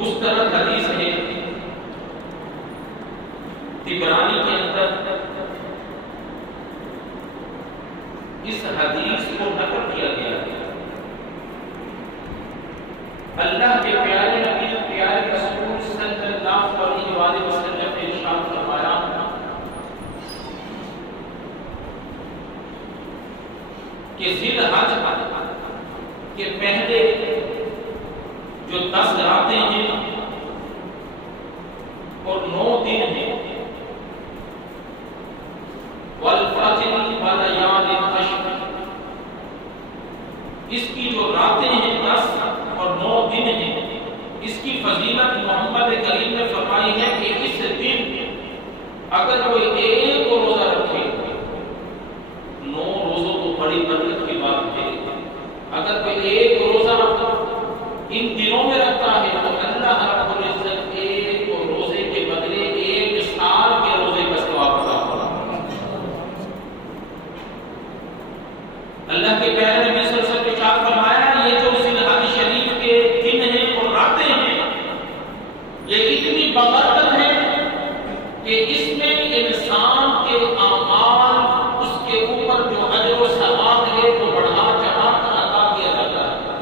مستند حدیث ہے طبرانی کے اندر اس حدیث کو نقل کیا گیا ہے۔ اللہ کے پیارے نبی پیارے رسول صلی اللہ علیہ وآلہ وسلم نے ارشاد فرمایا کہ ذی الحج کے پہلے جو 10 راتیں ہیں اور 9 دن ہیں، والفجر ولیال عشر، اس کی جو راتیں ہیں 10 اور 9 دن ہیں، اس کی فضیلت محمد کریم نے فرمائی ہے کہ اس دن اگر کوئی ایک روزہ رکھے، 9 روزوں تو بڑی برکت کی بات ہے، اگر کوئی ایک روزہ ان دنوں میں رکھتا ہے تو اللہ رب العزت ایک روزے کے بدلے 1 سال کے روزے کا ثواب عطا فرمائے۔ اللہ کے پیارے نبی صلی اللہ علیہ وسلم نے ارشاد فرمایا یہ جو ذی الحج شریف کے دن ہیں اور راتیں ہیں، یہ اتنی بابرکت ہے کہ اس میں انسان کے اعمال، اس کے اوپر جو اجر و ثواب ہے وہ بڑھا چڑھا کر عطا کیا جاتا ہے۔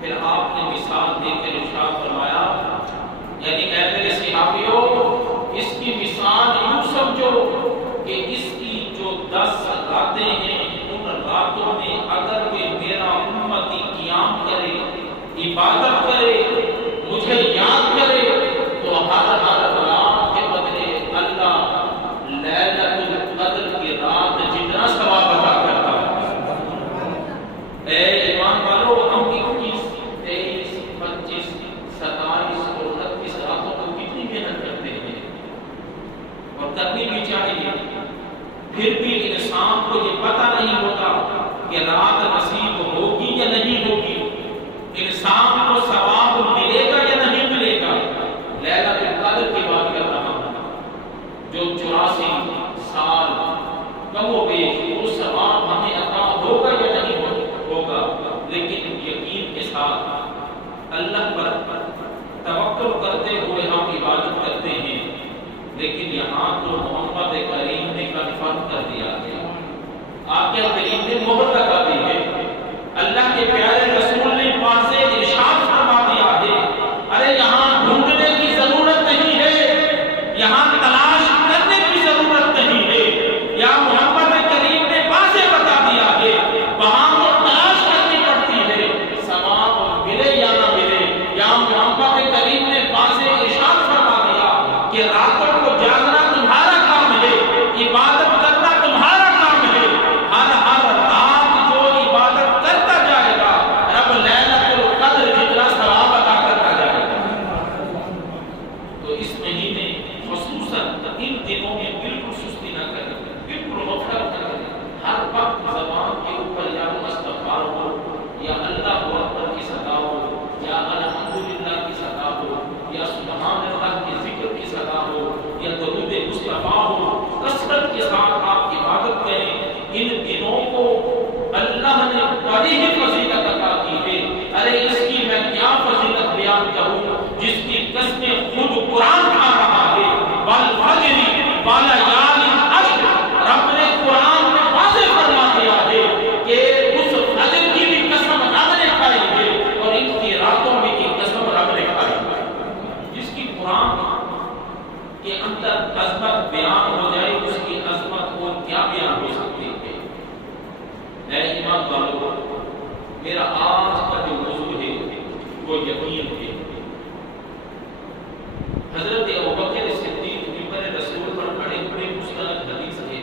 پھر آپ نے مثال دے کر ارشاد فرمایا، یعنی اے میرے صحابیوں، اس کی مثال یوں سمجھو کہ اس کی جو 10 راتیں ہیں، ان راتوں میں اگر کوئی میرا امتی قیام کرے، عبادت کرے، مجھے یاد کرے، تو ہر رات کے بدلے اللہ لیلۃ القدر کی رات جتنا ثواب عطا کرتا ہے۔ اے ایمان والو، ہم 21، 23، 25، 27 اور 29 راتوں کو کتنی محنت کرتے ہیں اور کرنی بھی چاہیے، پھر بھی انسان کو یہ پتہ نہیں ہوتا کہ رات نصیب ہوگی یا نہیں ہوگی، انسان کو ثواب ملے گا یا نہیں ملے گا۔ لیلۃ القدر کی بات کر رہا ہوں، جو 84 سال کم و بیش وہ ثواب ہمیں عطا ہوگا یا نہیں ہوگا، لیکن یقین کے ساتھ اللہ پر توکل کرتے ہوئے ہم عبادت کرتے ہیں، لیکن یہاں تو محمد کریم نے کنفرم کر دیا ہے، آقا کریم نے مہر لگا دی ہے، اللہ کے پیارے رسول نے واضح ارشاد فرما دیا ہے، ارے یہاں ڈھونڈنے کی ضرورت نہیں ہے، یہاں تلاش کرنے کی ضرورت نہیں ہے، یا محمد کریم نے واضح بتا دیا ہے، وہاں تو تلاش کرنی پڑتی ہے، ثواب ملے یا نہ ملے، یا محمد کریم نے واضح ارشاد فرما دیا کہ راتوں کو جاگنا تمہارا کام ہے، عبادت کرنا تمہارا کام ہے، ہر رات جو عبادت کرتا جائے گا رب لیلۃ القدر جتنا ثواب عطا کرتا جائے گا۔ تو اس مہینے خصوصاً ان دنوں میں بالکل سستی نہ کریں، بالکل غفلت نہ کریں، ہر وقت زبان کے اوپر یا استغفار ہو، یا اللہ اکبر کی صدا ہو، یا الحمدللہ کی صدا ہو، یا سبحان اللہ کے ذکر کی صدا ہو، یا درود مصطفیٰ ہو، کثرت کے ساتھ آپ عبادت کریں۔ ان دنوں کو اللہ نے بڑی ہی فضیلت عطا کی ہے، ارے اس کی میں کیا فضیلت بیان کروں جس کی قسمیں خود قرآن کھا رہا ہے، والفجر ولیال عشر، رب نے قرآن میں واضح فرما دیا ہے کہ اس فجر کی بھی قسم رب نے کھائی ہے اور ان کی راتوں میں کی قسم رب نے کھائی ہے، جس کی قرآن کے اندر عظمت بیان ہو جائے، اس کی عظمت اور کیا بیان ہو سکتی ہے۔ اے ایمان والو، میرا آج کا جو موضوع ہے وہ یقین ہے۔ حضرت ابوبکر صدیق ممبر رسول پر کھڑے ہوئے مستند حدیث ہے،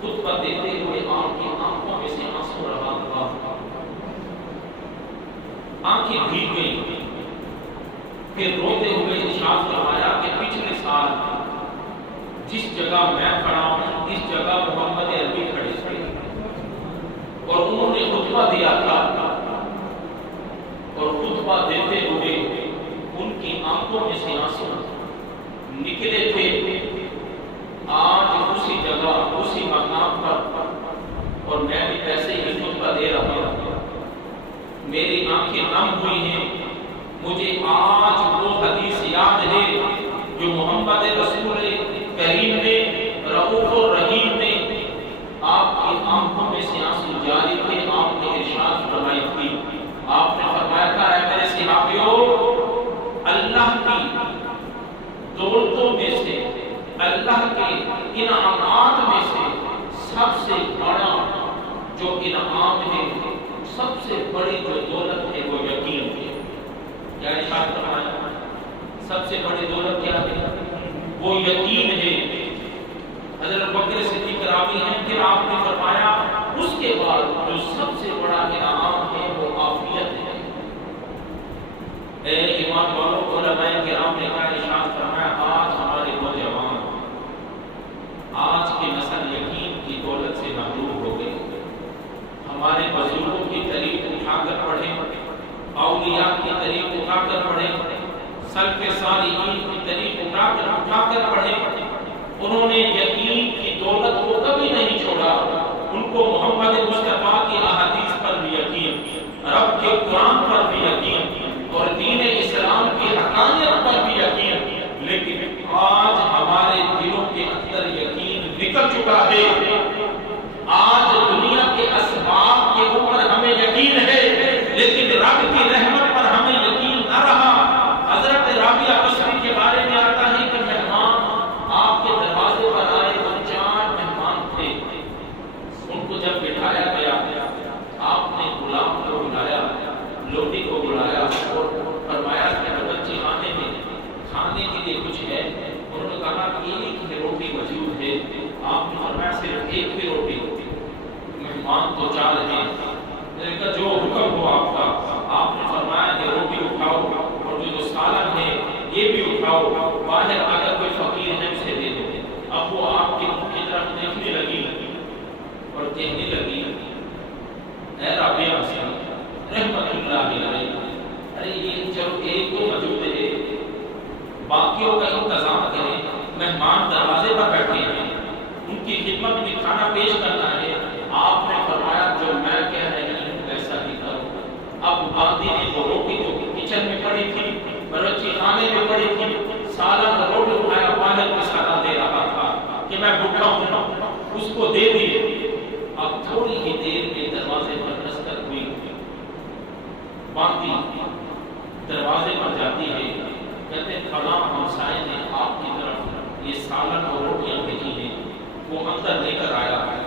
خطبہ دیتے ہوئے آپ کی آنکھوں میں سے آنسو رہا ہوا، آنکھیں بھیگ گئی، پھر روتے ہوئے ارشاد فرمایا کہ پچھلے سال جس جگہ میں کھڑا ہوں اس جگہ محمد عربی کھڑے تھے اور انہوں نے خطبہ دیا تھا، اور خطبہ دیتے ہوئے ان کی آنکھوں میں سے آنسو نکلے تھے۔ آج اسی جگہ اسی مقام پر اور میں بھی ایسے ہی خطبہ دے رہا ہوں، میری آنکھیں نم ہوئی ہیں مجھے آج وہ حدیث یاد ہے جو محمد رسول کریم نے رؤوف الرحیم نے آپ کی آنکھوں میں سے آنسو جاری تھے، آپ نے ارشاد فرمائی تھی، آپ نے فرمایا تھا اے میرے صحابیوں، اللہ کی دولتوں میں سے، اللہ کے انعامات میں سے سب سے بڑا جو انعام ہے، سب سے بڑی جو دولت ہے وہ یقین ہے۔ کیا ارشاد فرمایا؟ سب سے بڑی دولت کیا ہے؟ وہ یقین ہے۔ حضرت بکر صدیق راوی ہیں، پھر آپ نے فرمایا اس کے بعد جو سب سے بڑا انعام ہے وہ عافیت ہے۔ اے ایمان والوں، علماء کرام نے کہا، ارشاد فرمایا آج ہمارے نوجوان، آج کی نسل یقین کی دولت سے محروم ہو گئی۔ ہمارے بزرگوں کی تعریف اٹھا کر پڑھیں، اولیاء کی تعریف اٹھا کر پڑھیں، سلف صالحین کی تعریف اٹھا کر پڑھیں، انہوں نے یقین کی دولت کو کبھی نہیں چھوڑا۔ ان کو محمد مصطفیٰ کی احادیث پر بھی یقین، رب کے قرآن پر بھی یقین اور دین اسلام کی حقانیت پر بھی یقین، لیکن آج ہمارے دلوں کے اندر یقین نکل چکا ہے۔ آج دنیا کے اسباب کے اوپر ہمیں یقین ہے، لیکن رب کی رحمت پر ہمیں یقین نہ رہا۔ حضرت رابعہ بصری کے بارے میں آتا ہے کہ مہمان آپ کے دروازے پر آئے، وہ 4 مہمان تھے، ان کو جب بٹھایا گیا آپ نے غلام کو بلایا، لوٹی کو بلایا اور فرمایا کہ بچے کھانے کے لیے کچھ ہے؟ انہوں نے کہا کہ ایک ہی روٹی موجود ہے۔ آپ نے فرمایا صرف ایک ہی روٹی، مہمان تو 4 ہیں، میں نے کہا جو حکم ہو آپ کا۔ آپ نے فرمایا کہ روٹی اٹھاؤ اور جو سالن ہے یہ بھی اٹھاؤ، باہر اگر کوئی فقیر ہے اسے دے دو۔ اب وہ آپ کی طرف دیکھنے لگی اور کہنے لگی، اے رابعہ بصری رحمت اللہ علیہ، ارے یہ چلو ایک تو موجود ہے، باقیوں کا انتظام کریں، مہمان دروازے پر بیٹھے ہیں، ان کی خدمت میں کھانا پیش کرنا ہے۔ آپ نے فرمایا جو میں کہہ رہی ہوں ویسا ہی کرو۔ اب باندی نے وہ روٹی جو کچن میں پڑی تھی، بچی خانے میں پڑی تھی، سالن روٹی اٹھایا، والد کو سالن دے رہا تھا کہ میں بھوکا ہوں، اس کو دے دیے۔ اب تھوڑی ہی دیر میں دروازے پر دستک ہوئی، باندی دروازے پر جاتی ہے، کہتے فلاں ہمسائے نے آپ کی طرف یہ سالن اور روٹیاں بھیجی ہیں، وہ اندر لے کر آیا ہے،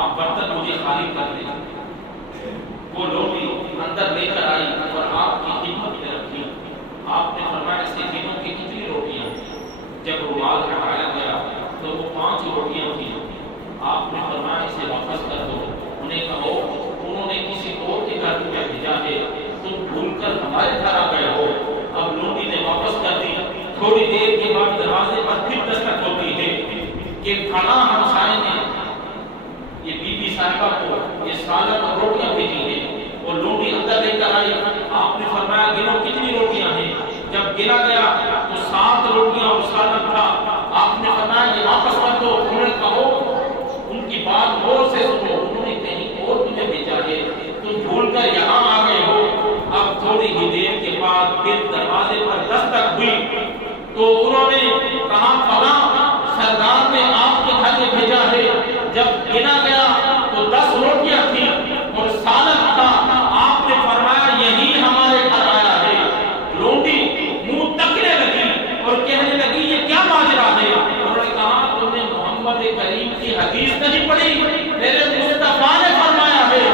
آپ برتن مجھے خالی کر دیں۔ وہ روٹی اندر لے کر آئی اور آپ کی خدمت میں رکھی۔ آپ نے فرمایا اس کے دنوں کی کتنی روٹیاں؟ جب رومال ہٹایا گیا تو وہ 5 روٹیاں تھیں۔ آپ نے فرمایا اسے واپس کر دو۔ انہیں کہو انہوں نے کسی اور کے گھر میں بھیجا ہے، تم بھول کر ہمارے گھر آ گئے ہو۔ اب روٹی نے واپس کر دی۔ تھوڑی دیر کے بعد دروازے پر پھر دستک ہوتی ہے کہ فلاں ہمسائے نے یہ بی بی صاحبہ کو یہ سالن اور روٹیاں بھیجی ہیں، اور روٹی اندر لے کر آئی۔ آپ نے فرمایا گنو کتنی روٹیاں ہیں؟ جب گنا گیا تو 7 روٹیاں اور سالن تھا۔ آپ نے فرمایا یہ واپس کر دو۔ انہوں نے کہو ان کی بات غور سے سنو، انہوں نے کہیں اور تمہیں بھیجا ہے، تم بھول کر یہاں آ گئے ہو۔ اب تھوڑی ہی دیر کے بعد پھر دروازے پر دستک ہوئی تو انہوں نے کہا فلاں سردار نے آپ کے گھر میں بھیجا ہے۔ جب گنا گیا تو 10 روٹیاں تھیں اور سالن تھا۔ آپ نے فرمایا یہی ہمارے گھر آیا ہے۔ روٹی منہ تکنے لگی اور کہنے لگی یہ کیا ماجرا ہے؟ انہوں نے کہا تم نے محمد کریم کی حدیث نہیں پڑھی؟ میرے مصطفیٰ نے فرمایا ہے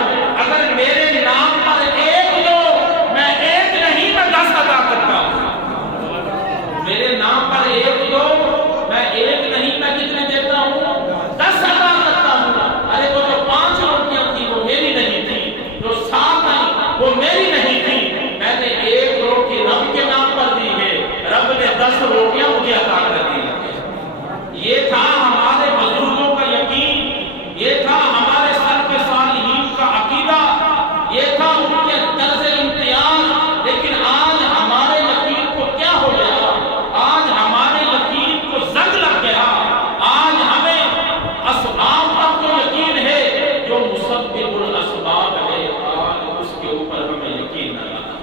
اگر میرے نام پر ایک دو، میں ایک نہیں میں 10 ادا کرتا ہوں۔ میرے نام پر ایک دو، میں ایک نہیں میں کتنے دیتا ہوں؟ 10 ادا کرتا ہوں۔ ارے وہ جو 5 روٹیاں تھی وہ میری نہیں تھی، جو 7 تھی وہ میری نہیں تھی، میں نے ایک روٹی رب کے نام پر دی ہے، رب نے 10 روٹیاں مجھے عطا کر دی۔ یہ تھا ہمارے بزرگوں کا یقین، یہ تھا ہمارے سلف صالحین کا عقیدہ، یہ تھا ان کے طرز امتیاز۔ لیکن آج ہمارے یقین کو کیا ہو گیا؟ آج ہمارے یقین کو زنگ لگ گیا۔ آج ہمیں اسباب پر تو یقین ہے، جو مسبب الاسباب ہے آج اس کے اوپر ہمیں یقین نہ رہا۔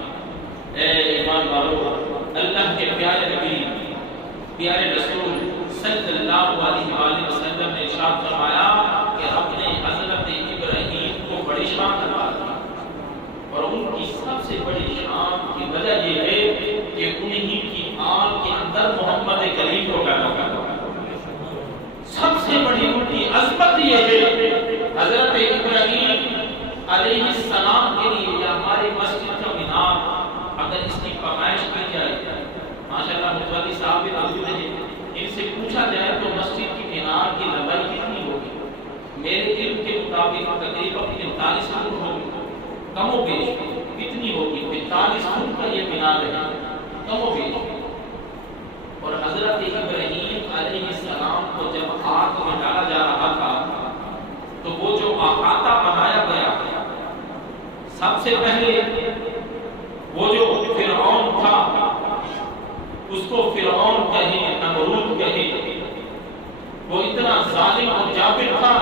اے ایمان والوں، اللہ کے پیارے نبی پیارے رسول صلی اللہ علیہ وآلہ وسلم نے ارشاد فرمایا کہ رب نے حضرت ابراہیم کو بڑی شان عطا کی، اور ان کی سب سے بڑی شان کی وجہ یہ ہے کہ انہی کی آل کے اندر محمد کریم کو پیدا کرنا۔ سب سے بڑی ان کی عظمت یہ ہے حضرت ابراہیم علیہ السلام کے لیے یا ہمارے مسجد کا مینار اگر اس کی پیمائش کی جائے، ماشاءاللہ متولی صاحب بھی موجود ہیں، ان سے پوچھا جائے تو مسجد کی مینار کی لمبائی کتنی ہوگی؟ میرے علم کے مطابق تقریباً 45 فٹ ہوگی، کم و بیش کتنی ہوگی؟ 45 فٹ کا یہ مینار ہے، کم و بیش۔ اور حضرت ابراہیم علیہ السلام کو جب آگ میں ڈالا جا رہا تھا تو وہ جو احاطہ بنایا گیا، سب سے پہلے وہ جو فرعون تھا اس کو فرعون کہیں، نمرود کہیں، وہ اتنا ظالم اور جابر تھا،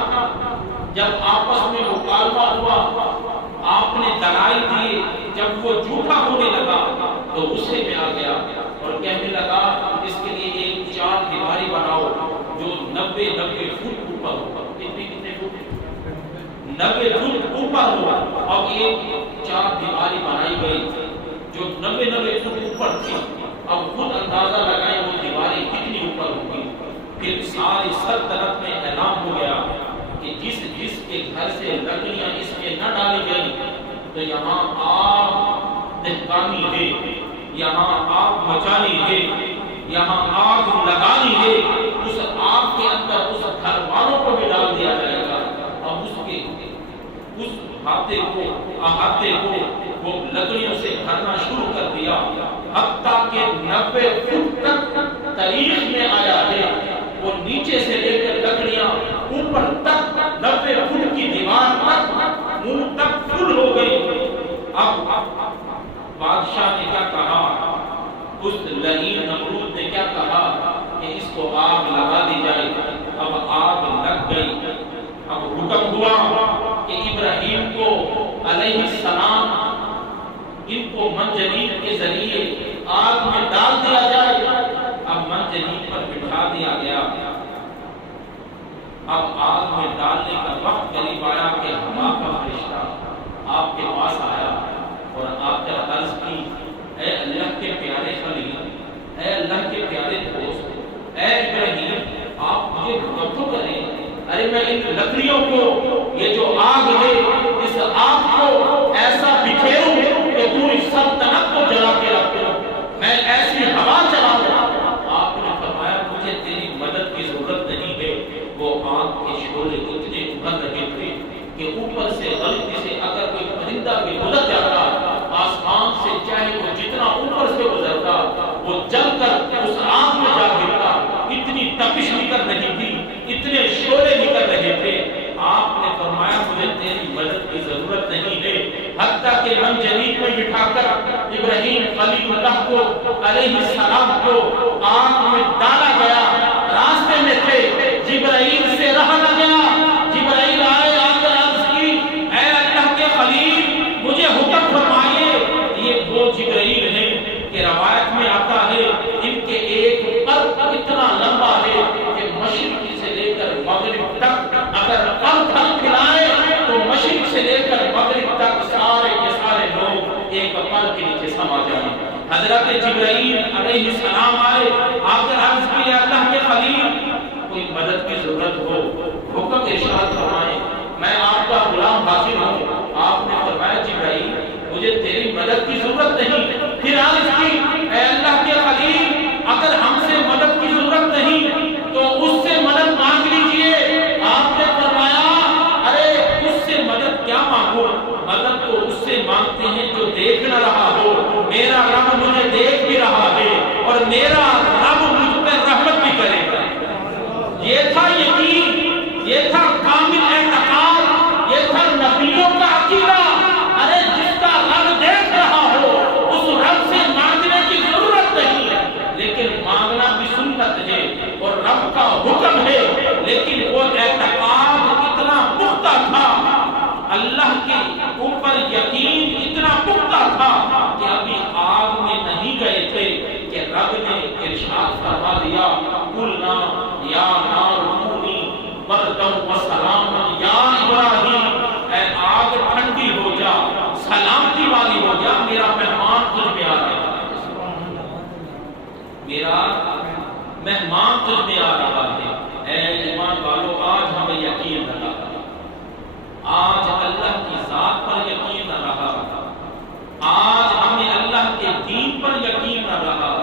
جب آپس میں مکالمہ ہوا، آپ نے دلائل دیے، جب وہ جھوٹا ہونے لگا تو غصے میں آ گیا اور کہنے لگا اس کے لیے ایک چار دیواری بناؤ جو 90 فٹ اوپر ہو۔ کتنے فٹ؟ 90 فٹ اوپر ہو، اور ایک چار دیواری بنائی گئی جو 90 فٹ اوپر تھی۔ اب خود اندازہ لگائیں وہ دیواری کتنی اوپر ہوگی۔ پھر ساری سلطنت میں اعلان ہو گیا کہ جس کے گھر سے لکڑیاں اس میں نہ ڈالی گئی تو یہاں آگ دہکانی ہے، یہاں آگ مچانی ہے، یہاں آگ لگانی ہے، اس آگ کے اندر اس گھر والوں کو بھی ڈال دیا جائے گا۔ اور اس احاطے کو وہ لکڑیوں سے بھرنا شروع کر دیا، حتیٰ کہ 90 فٹ تک تاریخ میں آیا ہے وہ نیچے سے لے کر لکڑیاں اوپر تک 90 فٹ کی دیوار تک منہ تک فل ہو گئی۔ اب بادشاہ نے کیا کہا، اس لعین نمرود نے کیا کہا کہ اس کو آگ لگا دی جائے۔ اب آگ لگ گئی۔ اب حکم ہوا کہ ابراہیم کو علیہ السلام ان کو منجنیق کے ذریعے آگ میں ڈال دیا جائے۔ اب منجنیق پر بٹھا دیا گیا۔ اب آگ میں ڈالنے کا وقت قریب آیا کہ ہوا کا فرشتہ آپ کے پاس آیا اور آپ نے عرض کی، اے اللہ کے پیارے خلیل، اے اللہ کے پیارے دوست، اے ابراہیم، آپ مجھے حکم تو کریں، ارے میں ان لکڑیوں کو، یہ جو آگ ہے اس آگ کو ایسا بکھیروں کہ پوری سلطنت کو جلا کے رکھ دوں، میں ایسی ہوا چلاؤں۔ آپ نے فرمایا مجھے تیری مدد کی ضرورت نہیں ہے۔ وہ آگ کے شعلے اتنے ابھر رہے تھے کہ اوپر سے غلطی سے اگر کوئی پرندہ بھی گزر جاتا، آسمان سے چاہے وہ جتنا اوپر سے گزرتا، وہ جل کر اس آگ میں جا گرتا۔ اتنی تپش نکل رہی تھی، اتنے شعلے نکل رہے تھے۔ آپ نے فرمایا مجھے تیری مدد کی ضرورت نہیں ہے۔ حتیٰ کہ منجنیق میں بٹھا کر ابراہیم خلیل اللہ کو علیہ السلام کو آگ میں ڈالا گیا۔ راستے میں تھے، جبرائیل سے رہا نہ گیا۔ جبرائیل آئے، آ کر عرض کی، اے اللہ کے خلیل، مجھے حکم فرمائیے۔ یہ وہ جبرائیل ہیں کہ روایت میں آتا ہے ان کے ایک قد اتنا لمبا ہے کہ مشرق سے لے کر مغرب تک اگر قد پھیلائے تو مشرق سے لے کر مغرب تک سارے کے سارے لوگ ایک پر کے نیچے سما جائیں۔ حضرت جبرائیل علیہ السلام آئے، آ کر عرض کی، اللہ کے خلیل، کوئی مدد کی ضرورت ہو حکم ارشاد فرمائیں، میں آپ کا غلام حاضر ہوں۔ آپ نے فرمایا جبرائیل، مجھے تیری مدد کی ضرورت نہیں۔ پھر عرض کی، اے اللہ کے خلیل، اگر ہم سے مدد کی ضرورت نہیں تو اس سے مدد مانگ لیجئے۔ آپ نے فرمایا، ارے اس سے مدد کیا مانگو، مدد تو اس سے مانگتے ہیں جو دیکھ نہ رہا ہو۔ میرا رب مجھے دیکھ بھی رہا ہے اور میرا رب مجھ پر رحمت بھی کرے گا۔ یہ تھا یقین، یہ تھا کامل اعتقاد، یہ تھا نبیوں کا عقیدہ۔ ارے جس کا رب دیکھ رہا ہو اس رب سے مانگنے کی ضرورت نہیں ہے، لیکن مانگنا بھی سنت ہے اور رب کا حکم ہے۔ لیکن وہ اعتقاد اتنا پختہ تھا، اللہ کے اوپر یقین اتنا پختہ تھا کہ ابھی آگ میں نہیں گئے سلامتی والی ہو جا، میرا مہمان تجھ میں آ رہا ہے، میرا مہمان تجھ میں آ رہا ہے۔ اے ایمان والو، آج ہمیں یقین نہ رہا، آج اللہ کی ذات پر یقین نہ رہا، آج ہمیں اللہ کے دین پر یقین نہ رہا،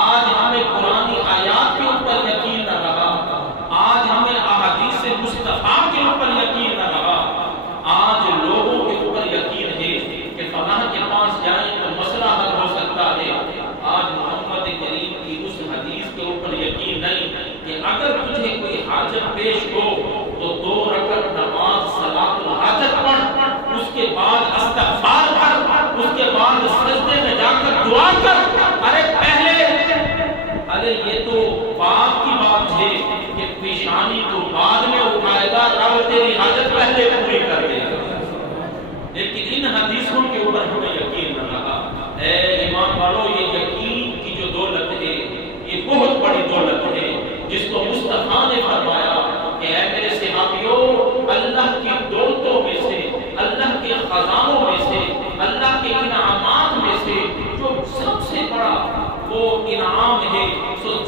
آج ہمیں قرآنی آیات کے اوپر یقین نہ رہا، آج ہمیں احادیث مصطفیٰ کے اوپر یقین نہ رہا، آج لوگوں کے اوپر یقین ہے کہ فلاں کے پاس جائیں تو مسئلہ حل ہو سکتا ہے، آج محمد کریم کی اس حدیث کے اوپر یقین نہیں کہ اگر تجھے کوئی حاجت پیش ہو تو 2 رکعت نماز صلاۃ الحاجت پڑھ، اس کے بعد استغفار کر، اس کے بعد سجدے میں جا کر دعا کر۔ ارے یہ تو باپ کی بات ہے کہ پیشانی تو بعد میں اٹھائے گا، رب تیری حاجت پہلے پوری کر دے گا، لیکن ان حدیثوں کے اوپر ہمیں یقین نہ رہا۔ اے ایمان والو، یہ یقین کی جو دولت ہے یہ بہت بڑی دولت ہے، جس کو مصطفیٰ نے فرمایا کہ اے میرے صحابیوں، اللہ کی دولتوں میں سے، اللہ کے خزانوں میں سے، اللہ کے انعامات میں سے جو سب سے بڑا وہ انعام ہے،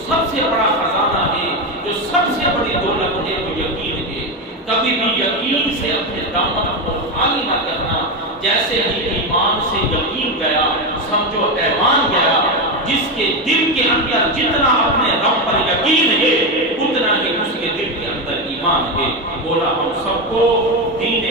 سب سے بڑا خزانہ ہے، جو سب سے بڑی دولت ہے، وہ یقین ہے۔ کبھی بھی یقین سے اپنے دامن کو خالی نہ کرنا، جیسے ہی ایمان سے یقین گیا سمجھو ایمان گیا۔ جس کے دل کے اندر جتنا اپنے رب پر یقین ہے اتنا ہی اس کے دل کے اندر ایمان ہے۔ بولا ہم سب کو دین